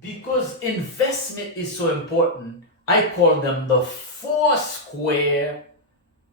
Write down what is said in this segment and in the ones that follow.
Because investment is so important, I call them the four square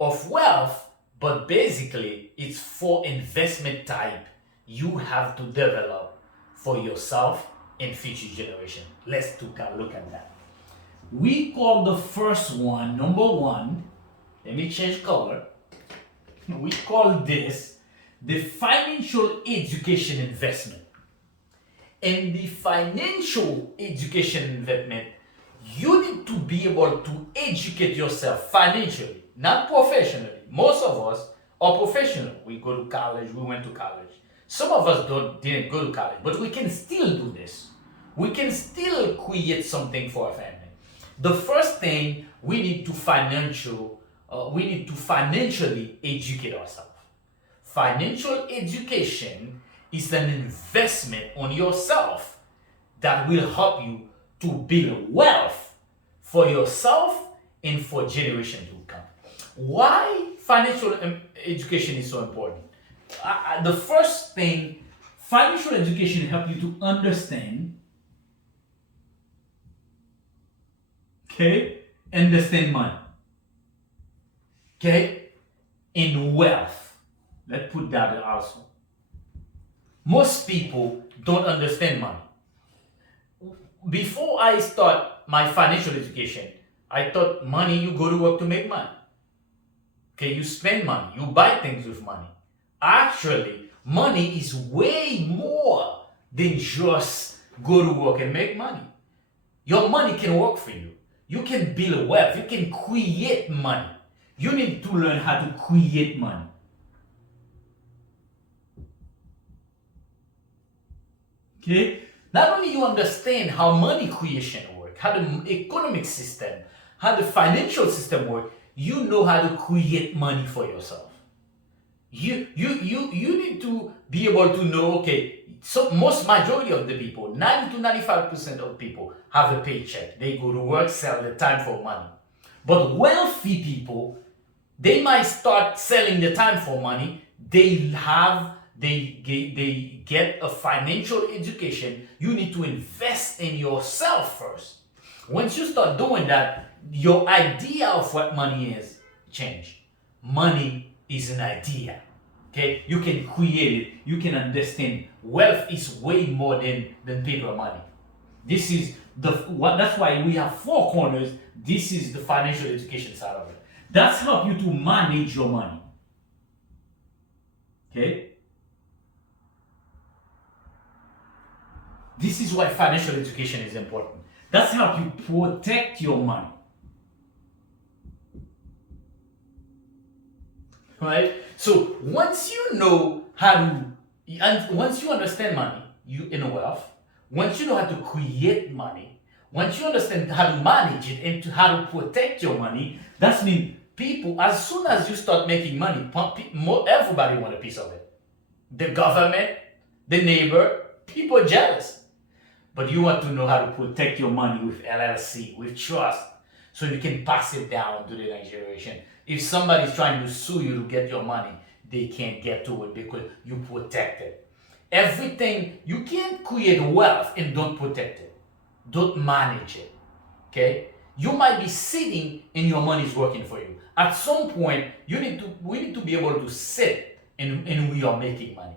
of wealth, but basically it's four investment type you have to develop for yourself and future generation. Let's take a look at that. We call the first one, number one, let me change color. We call this the financial education investment. In the financial education investment, you need to be able to educate yourself financially, not professionally. Most of us are professional. We go to college, we went to college. Some of us didn't go to college, but we can still do this. We can still create something for our family. The first thing we need to financially educate ourselves. Financial education is an investment on yourself that will help you to build wealth for yourself and for generations to come. Why financial education is so important? The first thing, financial education helps you to understand, okay, understand money, okay, and wealth. Let's put that also. Most people don't understand money. Before I start my financial education, I thought money, you go to work to make money. Okay, you spend money, you buy things with money. Actually, money is way more than just go to work and make money. Your money can work for you. You can build wealth, you can create money. You need to learn how to create money. Okay? Not only you understand how money creation works, how the economic system, how the financial system works, you know how to create money for yourself. You need to be able to know, okay, so most majority of the people, 90 to 95% of people have a paycheck. They go to work, sell the time for money. But wealthy people, they might start selling the time for money. They get a financial education. You need to invest in yourself first. Once you start doing that, your idea of what money is change. Money is an idea. Okay, you can create it. You can understand. Wealth is way more than paper money. This is that's why we have four corners. This is the financial education side of it. That's help you to manage your money. Okay. This is why financial education is important. That's help you protect your money. Right? So once you know how to, and once you understand money, you in wealth, once you know how to create money, once you understand how to manage it and how to protect your money, that means people, as soon as you start making money, everybody want a piece of it. The government, the neighbor, people are jealous. But you want to know how to protect your money with LLC, with trust, so you can pass it down to the next generation. If somebody's trying to sue you to get your money, they can't get to it because you protect it. Everything, you can't create wealth and don't protect it. Don't manage it. Okay? You might be sitting and your money is working for you. At some point, we need to be able to sit and we are making money.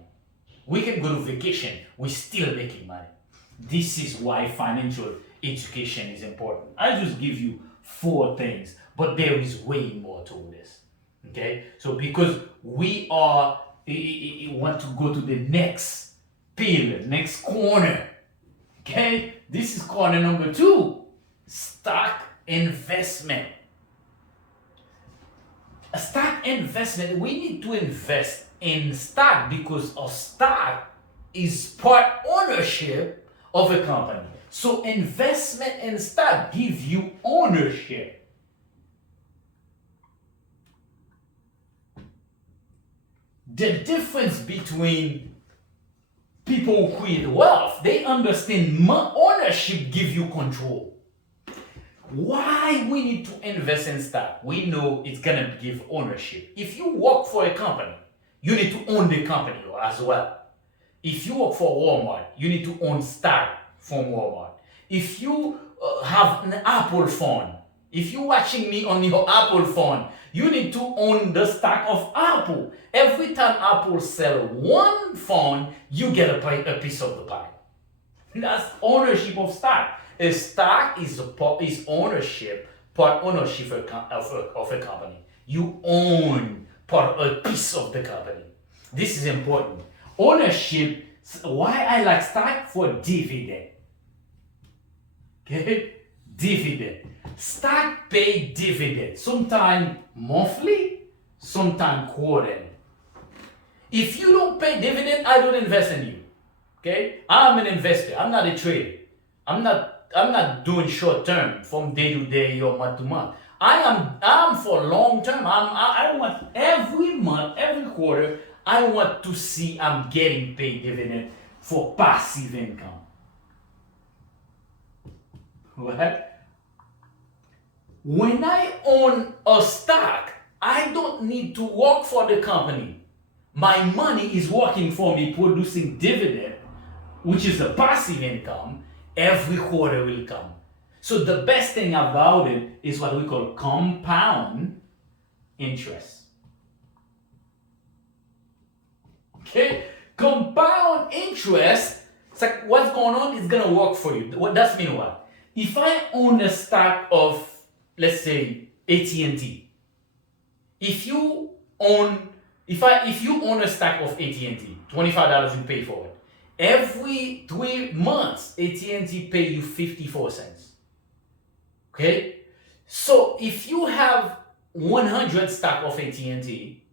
We can go to vacation, we're still making money. This is why financial education is important. I just give you four things, but there is way more to this. Okay? So because we want to go to the next pillar, next corner. Okay? This is corner number 2. Stock investment. A stock investment, we need to invest in stock because a stock is part ownership of a company. So investment in stock gives you ownership. The difference between people who create wealth, they understand ownership gives you control. Why we need to invest in stock? We know it's gonna give ownership. If you work for a company, you need to own the company as well. If you work for Walmart, you need to own stock from Walmart. If you have an Apple phone, if you're watching me on your Apple phone, you need to own the stock of Apple. Every time Apple sell one phone, you get a piece of the pie. That's ownership of stock. A stock is ownership, part ownership of a company. You own a piece of the company. This is important. Ownership. Why I like stock? For dividend. Okay, dividend. Stock pay dividend. Sometimes monthly, sometimes quarterly. If you don't pay dividend, I don't invest in you. Okay, I'm an investor. I'm not a trader. I'm not doing short term from day to day or month to month. I'm for long term. I want every month, every quarter, I want to see I'm getting paid dividend for passive income. Right? When I own a stock, I don't need to work for the company. My money is working for me, producing dividend, which is a passive income. Every quarter will come. So the best thing about it is what we call compound interest. Okay? Compound interest, it's like what's going on is gonna work for you. What does mean what? If I own a stock of, let's say, AT&T, if you own a stock of AT&T, $25 you pay for it. Every 3 months, AT&T pay you 54 cents. Okay? So if you have 100 stock of AT&T,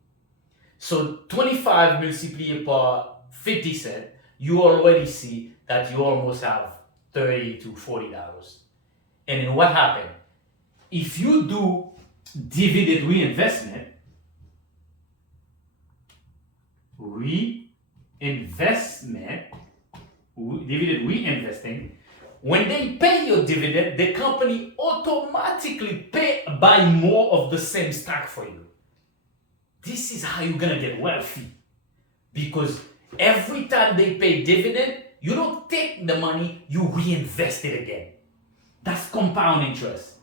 so 25 multiplied by 50 cents, you already see that you almost have $30 to $40. And then what happened? If you do dividend reinvestment, dividend reinvesting, when they pay your dividend, the company automatically buy more of the same stock for you. This is how you're gonna get wealthy. Because every time they pay dividend, you don't take the money, you reinvest it again. That's compound interest.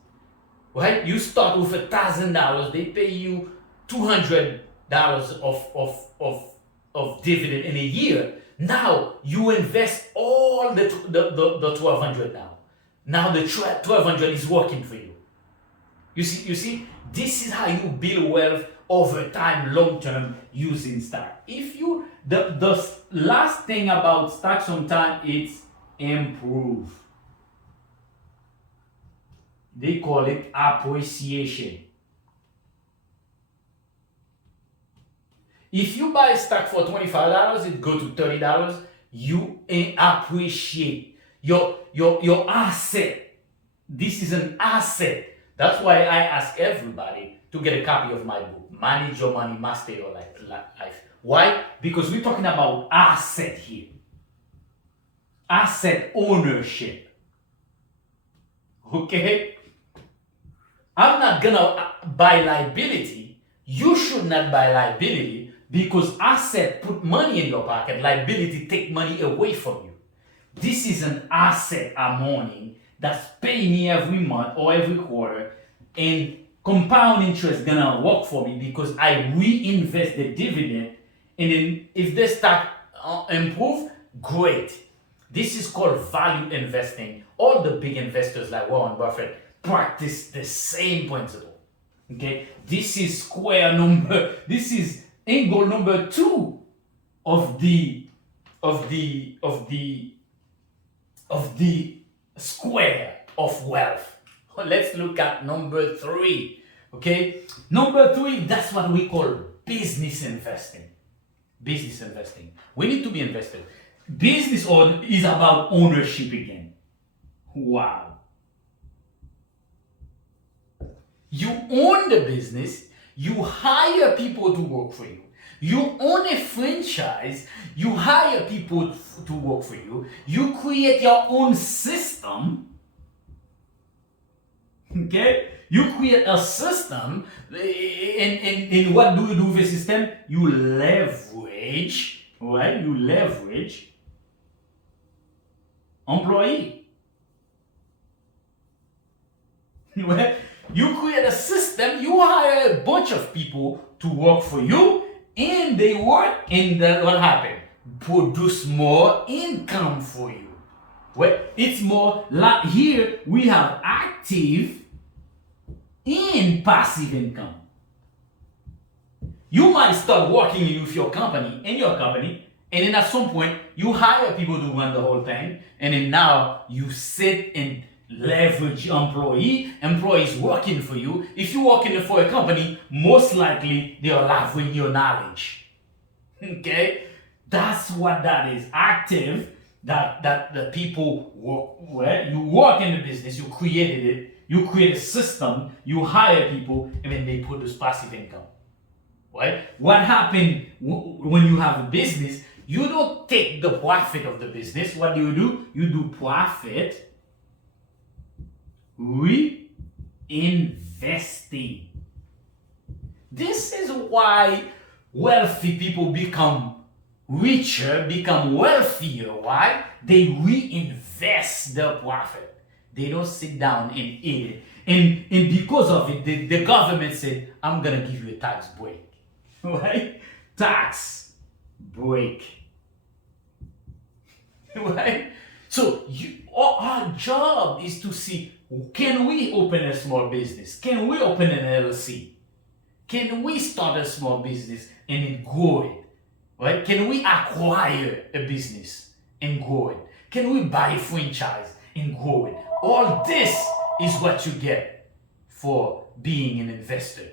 Right? You start with $1,000, they pay you $200 of dividend in a year. Now you invest all the 1,200 now. Now the 1,200 is working for you. You see, this is how you build wealth over time, long term, using stock. If you the last thing about stock sometimes it's improve. They call it appreciation. If you buy stock for $25, it go to $30, you appreciate your asset. This is an asset. That's why I ask everybody to get a copy of my book, Manage Your Money, Master Your Life. Why? Because we're talking about asset here. Asset ownership. Okay? I'm not gonna buy liability. You should not buy liability because asset put money in your pocket, liability take money away from you. This is an asset I'm owning that's paying me every month or every quarter, and compound interest gonna work for me because I reinvest the dividend, and then if the stock improve, great. This is called value investing. All the big investors like Warren Buffett practice the same principle. Okay, this is this is angle number 2 of the square of wealth. Let's look at number 3. Okay, number 3, that's what we call business investing. Business investing. We need to be invested. Business is about ownership again. Wow. You own the business, you hire people to work for you. You own a franchise, you hire people to work for you. You create your own system. Okay? You create a system, and what do you do with a system? You leverage, right? You leverage employee. Well, you create a system, you hire a bunch of people to work for you, and they work, and then what happened? Produce more income for you. Well, it's more like here we have active and passive income. You might start working with your company, and then at some point you hire people to run the whole thing, and then now you sit and leverage employees working for you. If you're working for a company, most likely they are leveraging your knowledge. Okay? That's what that is. Active, that the people work where you work in the business, you created it, you create a system, you hire people, and then they produce passive income. Right? What happened when you have a business? You don't take the profit of the business. What do? You do profit reinvesting. This is why wealthy people become richer, become wealthier. Why? They reinvest their profit. They don't sit down and eat it. And because of it, the government said, I'm going to give you a tax break. Right? Tax break. Right? So our job is to see, can we open a small business? Can we open an LLC? Can we start a small business and then grow it? Right? Can we acquire a business and grow it? Can we buy a franchise and grow it? All this is what you get for being an investor.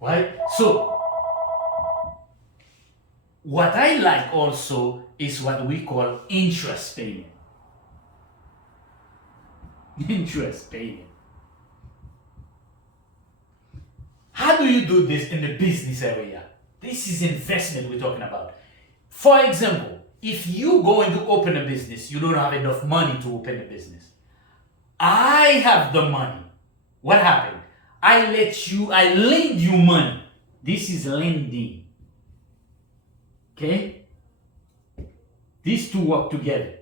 Right? So what I like also is what we call interest payment. Interest payment. How do you do this in the business area? This is investment we're talking about. For example, if you going to open a business, you don't have enough money to open a business. I have the money. What happened? I lend you money. This is lending. Okay? These two work together.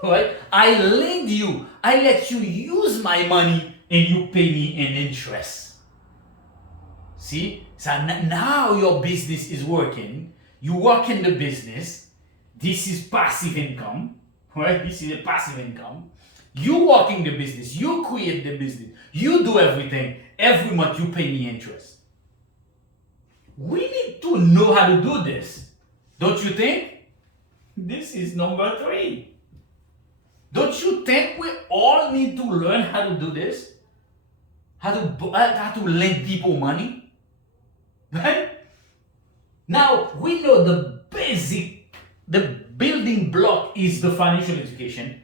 Alright? I lend you. I let you use my money and you pay me an interest. See? So now your business is working. You work in the business. This is passive income. Right? This is a passive income. You work in the business. You create the business. You do everything. Every month you pay me interest. We need to know how to do this. Don't you think? This is number 3. Don't you think we all need to learn how to do this? How to lend people money? Right? Now, we know the building block is the financial education,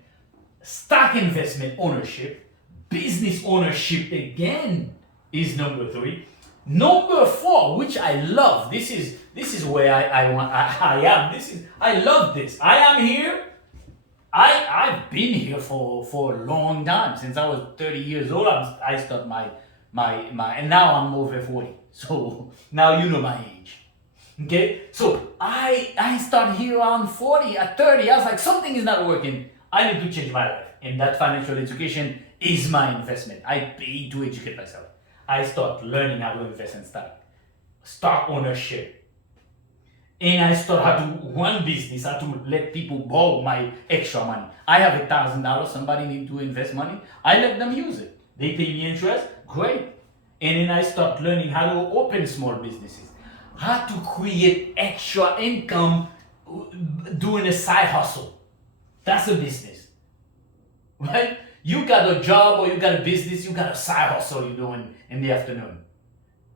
stock investment ownership, business ownership again is number 3. Number 4, which I love, this is where I am. I love this. I am here. I've been here for a long time. Since I was 30 years old, I started my and now I'm over 40. So now you know my age. Okay? So I started here around 40, at 30, I was like, something is not working. I need to change my life. And that financial education is my investment. I paid to educate myself. I start learning how to invest in stock ownership. And I start how to run business, how to let people borrow my extra money. I have $1,000, somebody need to invest money. I let them use it. They pay me interest, great. And then I start learning how to open small businesses, how to create extra income doing a side hustle. That's a business, right? You got a job or you got a business, you got a side hustle you're doing in the afternoon,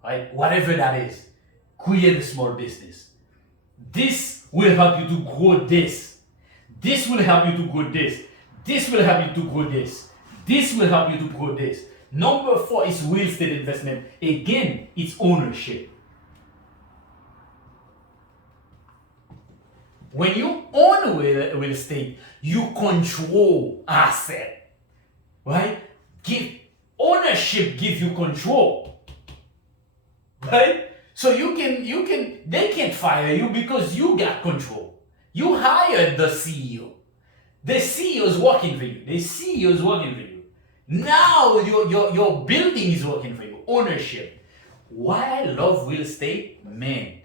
right? Whatever that is, create a small business. This will help you to grow this. This will help you to grow this. This will help you to grow this. This will help you to grow this. Number 4 is real estate investment. Again, it's ownership. When you own real estate, you control asset, right? Ownership gives you control, right? So they can't fire you because you got control. You hired the CEO. The CEO is working for you. The CEO is working for you. Now your building is working for you. Ownership. Why I love real estate, man.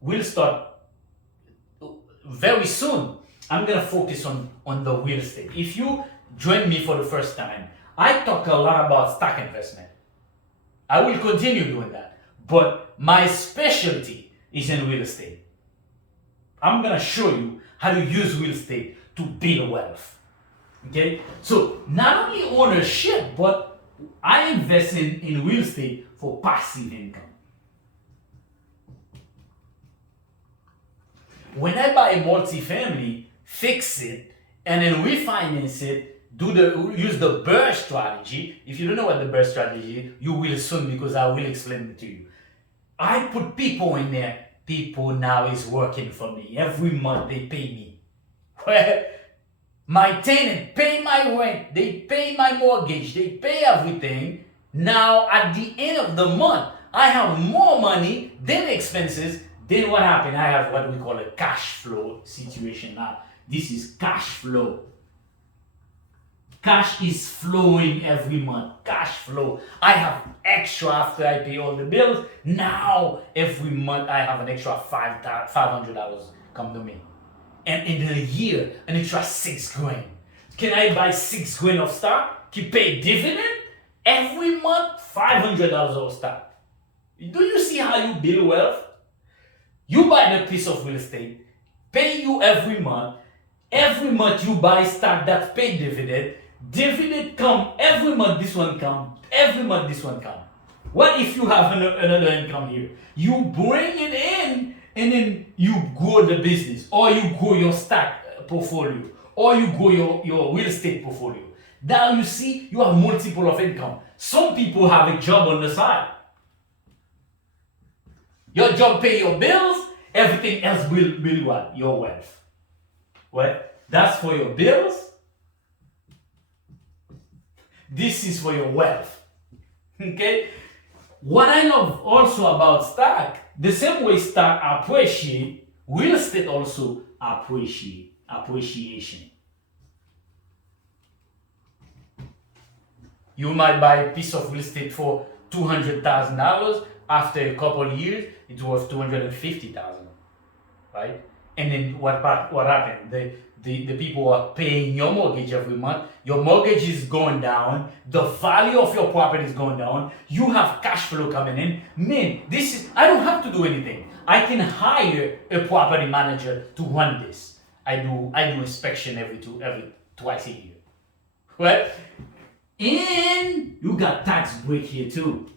We'll start very soon. I'm gonna focus on the real estate. If you join me for the first time, I talk a lot about stock investment. I will continue doing that. But my specialty is in real estate. I'm gonna show you how to use real estate to build wealth. Okay? So not only ownership, but I invest in real estate for passive income. When I buy a multifamily, fix it, and then refinance it, use the BRRRR strategy. If you don't know what the BRRRR strategy is, you will soon, because I will explain it to you. I put people in there. People now is working for me. Every month they pay me. My tenant pay my rent, they pay my mortgage, they pay everything. Now at the end of the month, I have more money than expenses. Then what happened? I have what we call a cash flow situation now. This is cash flow. Cash is flowing every month. Cash flow. I have extra after I pay all the bills. Now every month I have an extra $500 come to me. And in a year, an extra $6,000. Can I buy $6,000 of stock? Keep pay dividend? Every month, $500 of stock. Do you see how you build wealth? You buy the piece of real estate, pay you every month. Every month you buy stock that pay dividend. Dividend come every month. This one come every month. This one come. What if you have another income here? You bring it in, and then you grow the business, or you grow your stock portfolio, or you grow your real estate portfolio. Now you see you have multiple of income. Some people have a job on the side. Your job pay your bills, everything else will build what? Your wealth. What? That's for your bills. This is for your wealth. Okay? What I love also about stock, the same way stock appreciate, real estate also appreciation. You might buy a piece of real estate for $200,000. After a couple of years, it was $250,000, right? And then what happened? The people are paying your mortgage every month. Your mortgage is going down. The value of your property is going down. You have cash flow coming in. Man, I don't have to do anything. I can hire a property manager to run this. I do inspection twice a year, right? And you got tax break here too.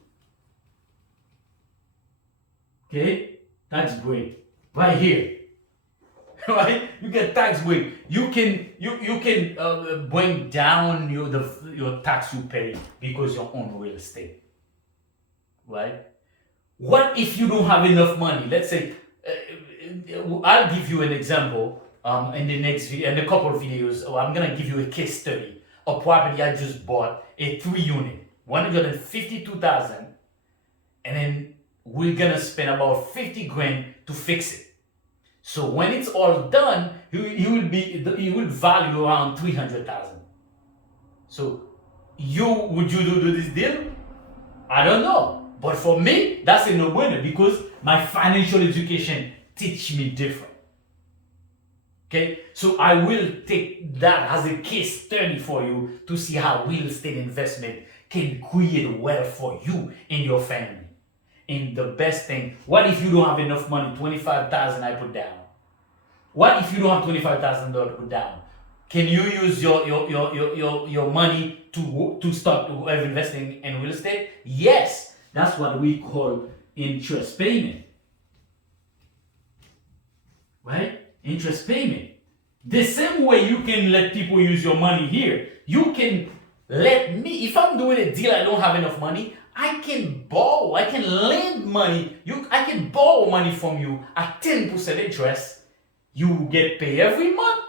Okay, tax break right here, right? You get tax break. You can bring down your tax you pay because you own real estate, right? What if you don't have enough money? Let's say I'll give you an example in the next video, in a couple of videos. I'm gonna give you a case study. A property I just bought, a 3-unit, $152,000, and then we're gonna spend about $50,000 to fix it. So when it's all done, he will value around $300,000. So would you do this deal? I don't know, but for me, that's a no-brainer because my financial education teach me different. Okay, so I will take that as a case study for you to see how real estate investment can create wealth for you and your family. And the best thing, what if you don't have enough money? $25,000 I put down. What if you don't have $25,000 to put down? Can you use your money to start investing in real estate? Yes, that's what we call interest payment. Right? Interest payment. The same way you can let people use your money here, you can let me, if I'm doing a deal I don't have enough money, I can borrow, I can lend money. I can borrow money from you at 10% interest. You get paid every month,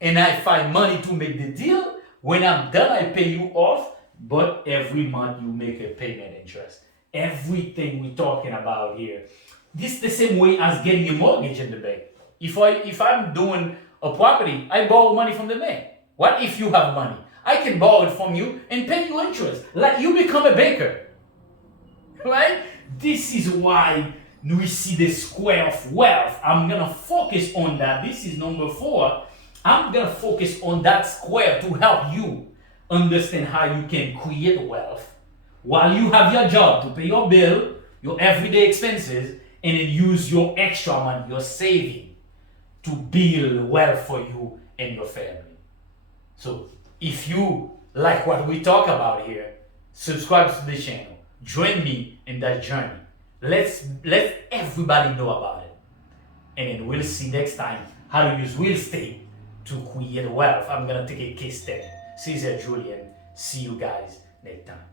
and I find money to make the deal. When I'm done, I pay you off, but every month you make a payment interest. Everything we're talking about here. This is the same way as getting a mortgage in the bank. If I'm doing a property, I borrow money from the bank. What if you have money? I can borrow it from you and pay you interest. Like you become a banker. Right? This is why we see the square of wealth. I'm gonna focus on that. This is number 4. I'm gonna focus on that square to help you understand how you can create wealth while you have your job to pay your bill, your everyday expenses, and then use your extra money, your saving, to build wealth for you and your family. So if you like what we talk about here, subscribe to the channel. Join me in that journey. Let everybody know about it. And then we'll see next time how to use real estate to create wealth. I'm gonna take a case study. Caesar Julian. See you guys next time.